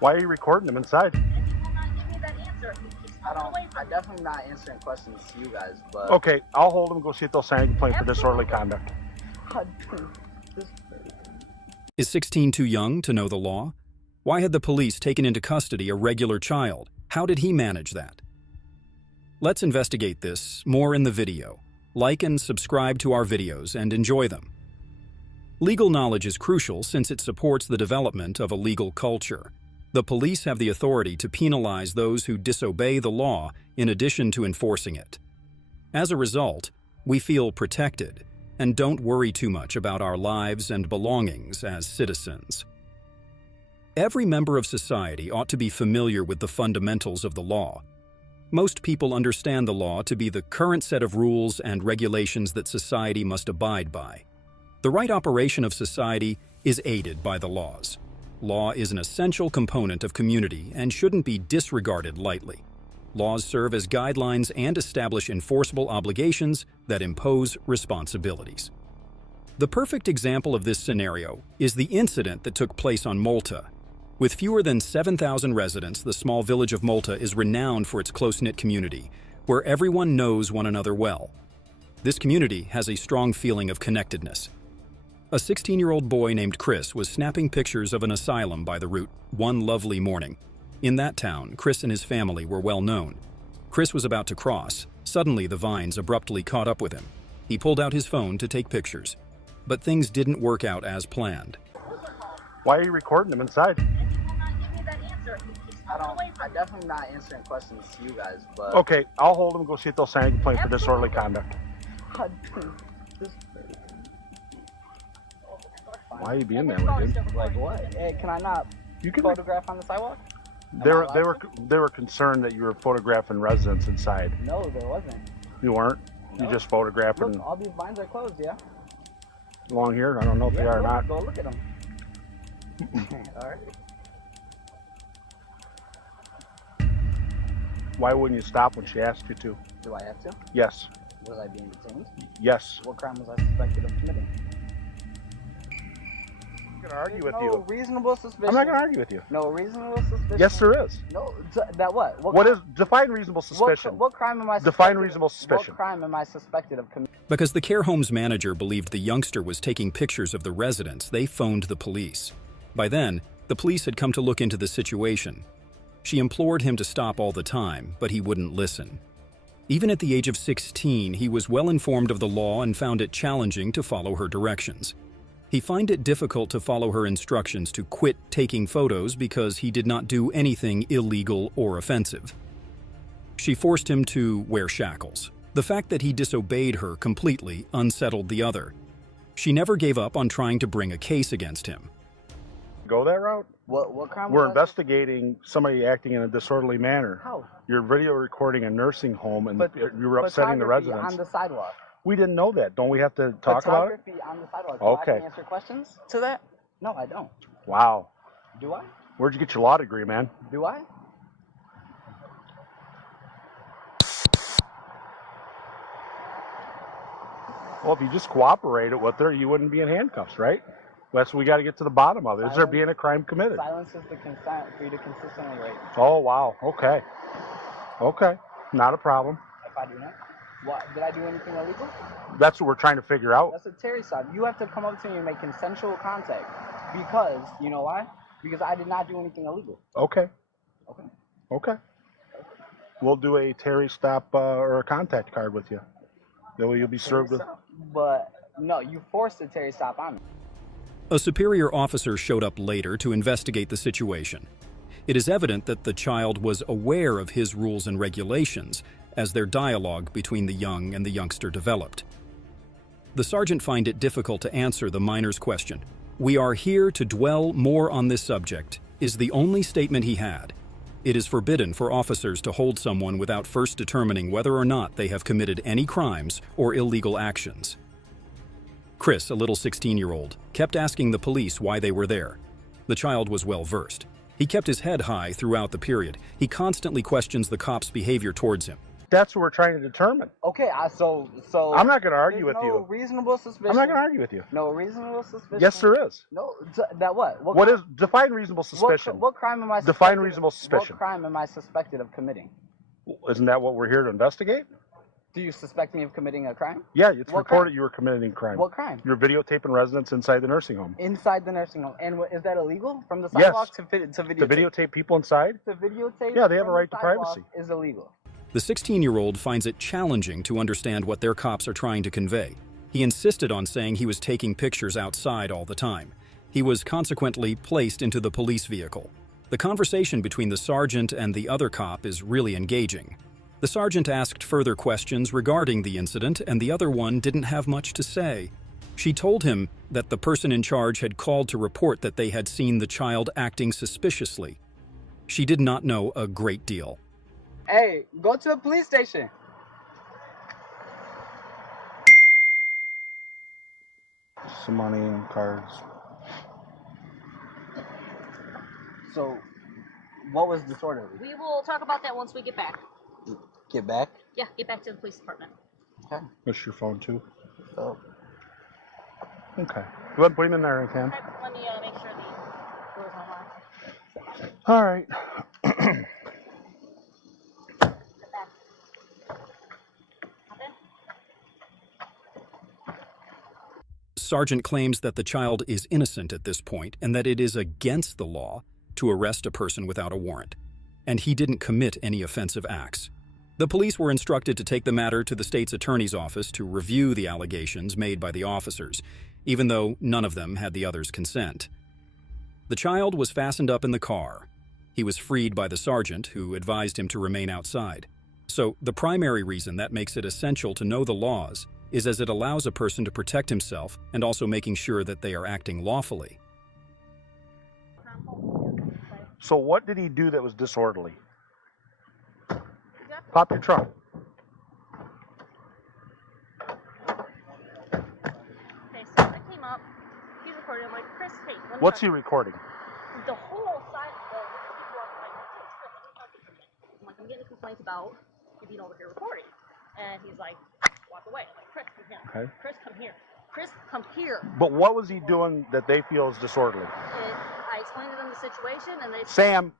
Why are you recording them inside? And you will not give me that answer. Keep walking away from I'm me. definitely not answering questions to you guys, but... Okay, I'll hold them and go see if they'll sign a complaint for disorderly conduct. Is 16 too young to know the law? Why had the police taken into custody a regular child? How did he manage that? Let's investigate this more in the video. Like and subscribe to our videos and enjoy them. Legal knowledge is crucial since it supports the development of a legal culture. The police have the authority to penalize those who disobey the law in addition to enforcing it. As a result, we feel protected and don't worry too much about our lives and belongings as citizens. Every member of society ought to be familiar with the fundamentals of the law. Most people understand the law to be the current set of rules and regulations that society must abide by. The right operation of society is aided by the laws. Law is an essential component of community and shouldn't be disregarded lightly. Laws serve as guidelines and establish enforceable obligations that impose responsibilities. The perfect example of this scenario is the incident that took place on Malta. With fewer than 7,000 residents, the small village of Malta is renowned for its close-knit community, where everyone knows one another well. This community has a strong feeling of connectedness. A 16-year-old boy named Chris was snapping pictures of an asylum by the route one lovely morning. In that town, Chris and his family were well known. Chris was about to cross. Suddenly, the vines abruptly caught up with him. He pulled out his phone to take pictures. But things didn't work out as planned. Why are you recording them inside? And you will not give me that answer. Keep walking away from I'm me. definitely not answering questions to you guys, but... Okay, I'll hold them and go see if they'll sign a complaint for disorderly conduct. Why are you being that way, dude? Like what? Hey, can I not You can. photograph on the sidewalk? They were concerned that you were photographing residents inside. No, there wasn't. You weren't. You No. just photographing Look, all these vines are closed, yeah? along here. I don't know if they are or not. Go look at them. Alright. Why wouldn't you stop when she asked you to? Do I have to? Yes. Was I being detained? Yes. What crime was I suspected of committing? I'm going to argue with No you. reasonable suspicion. I'm not going to argue with you. No reasonable suspicion? Yes, there is. No, that what? What is define reasonable suspicion? What crime am I suspected Define reasonable suspicion. What crime am I suspected of committing? Because the care home's manager believed the youngster was taking pictures of the residents, they phoned the police. By then, the police had come to look into the situation. She implored him to stop all the time, but he wouldn't listen. Even at the age of 16, he was well informed of the law and found it challenging to follow her directions. He found it difficult to follow her instructions to quit taking photos because he did not do anything illegal or offensive. She forced him to wear shackles. The fact that he disobeyed her completely unsettled the other. She never gave up on trying to bring a case against him. Go that route? What crime We're was I investigating somebody acting in a disorderly manner. How? You're video recording a nursing home and But you were upsetting the photography residents. on the sidewalk. We didn't know that. Don't we have to talk about it? Photography on the sidewalk. Do Okay. I can answer questions to that? No, I don't. Wow. Do I? Where'd you get your law degree, man? Do I? Well, if you just cooperated with her, you wouldn't be in handcuffs, right? That's what we got to get to the bottom of. Is there Silence. being a crime committed? Silence is the consent for you to consistently rate. Oh, wow. Okay. Okay. Not a problem. If I do not. What? Did I do anything illegal? That's what we're trying to figure out. That's a Terry stop. You have to come up to me and make consensual contact. Because, you know why? Because I did not do anything illegal. Okay. Okay. Okay. We'll do a Terry stop or a contact card with you. That way you'll be served with. But, no, you forced a Terry stop on me. A superior officer showed up later to investigate the situation. It is evident that the child was aware of his rules and regulations as their dialogue between the young and the youngster developed. The sergeant found it difficult to answer the minor's question. "We are here to dwell more on this subject," is the only statement he had. It is forbidden for officers to hold someone without first determining whether or not they have committed any crimes or illegal actions. Chris, a little 16-year-old, kept asking the police why they were there. The child was well versed. He kept his head high throughout the period. He constantly questions the cops' behavior towards him. That's what we're trying to determine. Okay, so I'm not going to argue there's with no you. reasonable suspicion. I'm not going to argue with you. No reasonable suspicion. Yes, there is. No, that what? What is define reasonable suspicion? What crime am I? Define reasonable suspicion. What crime am I suspected of committing? Isn't that what we're here to investigate? Do you suspect me of committing a crime? Yeah, it's What reported crime? you were committing crime. What crime? You're videotaping residents inside the nursing home. Inside the nursing home. And is that illegal? From the Yes. sidewalk to videotape? To videotape people inside? To videotape. Yeah, they have a from right the to sidewalk privacy. Is illegal. The 16-year-old finds it challenging to understand what their cops are trying to convey. He insisted on saying he was taking pictures outside all the time. He was consequently placed into the police vehicle. The conversation between the sergeant and the other cop is really engaging. The sergeant asked further questions regarding the incident, and the other one didn't have much to say. She told him that the person in charge had called to report that they had seen the child acting suspiciously. She did not know a great deal. Hey, go to the police station. Some money and cards. So, what was disorderly? We will talk about that once we get back. Get back. Yeah, get back to the police department. Okay. That's your phone too. So, Okay. Go ahead and put him in there, Cam. Okay, let me make sure the door's unlocked. All right. Get back. Hop in. Sergeant claims that the child is innocent at this point and that it is against the law to arrest a person without a warrant, and he didn't commit any offensive acts. The police were instructed to take the matter to the state's attorney's office to review the allegations made by the officers, even though none of them had the other's consent. The child was fastened up in the car. He was freed by the sergeant, who advised him to remain outside. So, the primary reason that makes it essential to know the laws is as it allows a person to protect himself and also making sure that they are acting lawfully. So what did he do that was disorderly? Pop your trunk. Okay, so I came up. He's recording. I'm like, Chris, hey, let me What's talk he recording? the whole side of the people are like, Chris, let me talk to you. I'm like, I'm getting complaints about you being over here recording. And he's like, walk away. I'm like, Chris, come here. Okay. Chris, come here. Chris, come here. But what was he doing that they feel is disorderly? I explained to them the situation, and they Sam,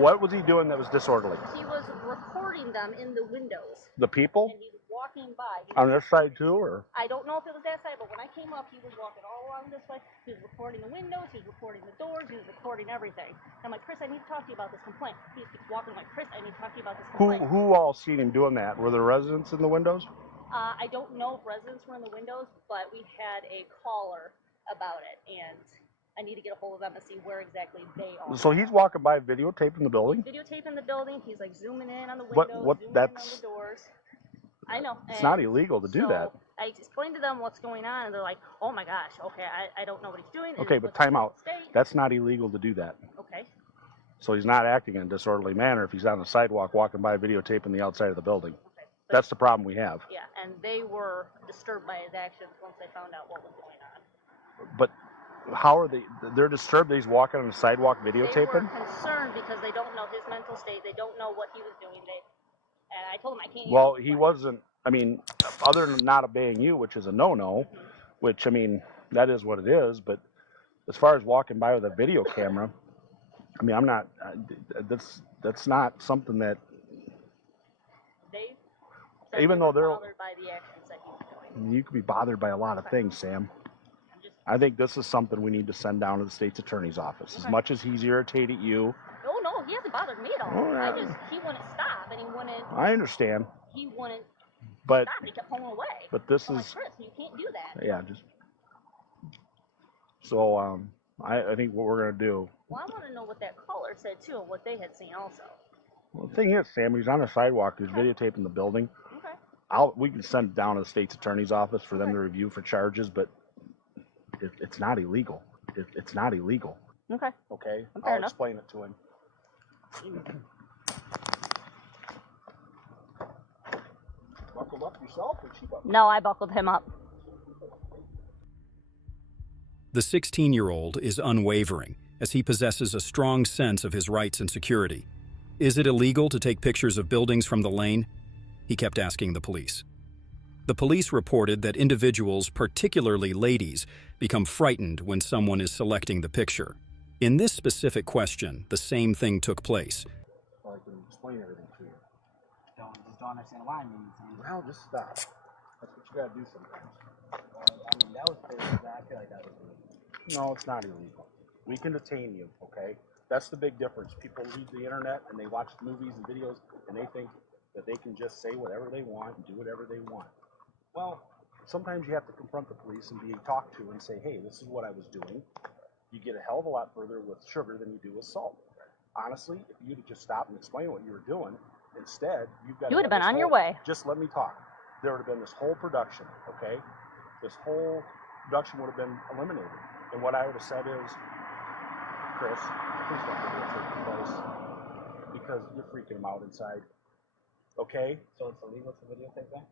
what was he doing that was disorderly? he was recording them in the windows, The people and he was walking by. on this side too, or? I don't know if it was that side, but when I came up, he was walking all around this way. He was recording the windows, he was recording the doors, he was recording everything. I'm like, Chris, I need to talk to you about this complaint. He keeps walking like, Chris, I need to talk to you about this complaint. Who all seen him doing that? Were there residents in the windows? I don't know if residents were in the windows, but we had a caller about it, and I need to get a hold of them and see where exactly they are. So he's walking by videotaping the building? Videotaping the building, he's like zooming in on the What- windows, what- zooming that's- in on the doors. I know. It's and not illegal to do so that. I explained to them what's going on, and they're like, oh my gosh, okay, I don't know what he's doing. Okay, but time out. State. That's not illegal to do that. Okay. So he's not acting in a disorderly manner if he's on the sidewalk walking by videotaping the outside of the building. Okay. But, That's the problem we have. yeah, and they were disturbed by his actions once they found out what was going on. But how are they? They're disturbed that he's walking on the sidewalk They videotaping? were concerned because they don't know his mental state. They don't know what he was doing. And I told them I can't. Well, he wasn't, I mean, other than not obeying you, which is a no-no, which, I mean, that is what it is, but as far as walking by with a video camera, I mean, I'm not, that's not something that, They said even they though were they're, bothered by the actions that he was doing. you could be bothered by a lot of things, Sam. I'm just. I think this is something we need to send down to the state's attorney's office. As Okay. much as he's irritated you, Oh no, he hasn't bothered me at all. Oh, yeah. He wouldn't stop, and he wouldn't. I understand, He wouldn't but, stop. And he kept pulling away. but this I'm like, is, Chris, you can't do that. yeah, just, so, I think what we're gonna do, Well, I want to know what that caller said too, and what they had seen also. well, the thing is, Sam, he's on the sidewalk, he's videotaping the building. Okay. We can send it down to the state's attorney's office for them to review for charges, but it's not illegal. It's not illegal. Okay. Okay? Fair I'll enough. explain it to him. Buckled up yourself or she buckled? No, I buckled him up. The 16-year-old is unwavering, as he possesses a strong sense of his rights and security. Is it illegal to take pictures of buildings from the lane? He kept asking the police. The police reported that individuals, particularly ladies, become frightened when someone is selecting the picture. In this specific question, the same thing took place. Well, I can explain everything to you. Just don't understand why I'm needing to. Well, just stop. That's what you gotta do sometimes. I mean, that was crazy. I feel like that was illegal. No, it's not illegal. We can detain you, okay? That's the big difference. People read the internet and they watch movies and videos and they think that they can just say whatever they want and do whatever they want. Well, sometimes you have to confront the police and be talked to and say, hey, this is what I was doing. You get a hell of a lot further with sugar than you do with salt. Honestly, if you'd have just stopped and explained what you were doing, instead, you've got. You would have been on your way. Just let me talk. There would have been this whole production, okay? This whole production would have been eliminated. And what I would have said is, Chris, please don't go to a certain place because you're freaking them out inside. Okay? So it's illegal to videotape that?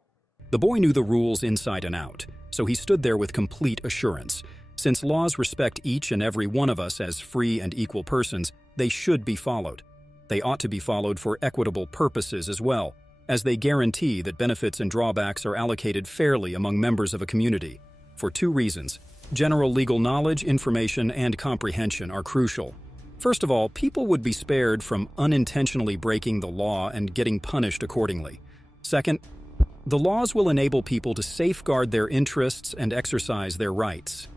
The boy knew the rules inside and out, so he stood there with complete assurance. Since laws respect each and every one of us as free and equal persons, they should be followed. They ought to be followed for equitable purposes as well, as they guarantee that benefits and drawbacks are allocated fairly among members of a community. For two reasons. General legal knowledge, information, and comprehension are crucial. First of all, people would be spared from unintentionally breaking the law and getting punished accordingly. Second, the laws will enable people to safeguard their interests and exercise their rights.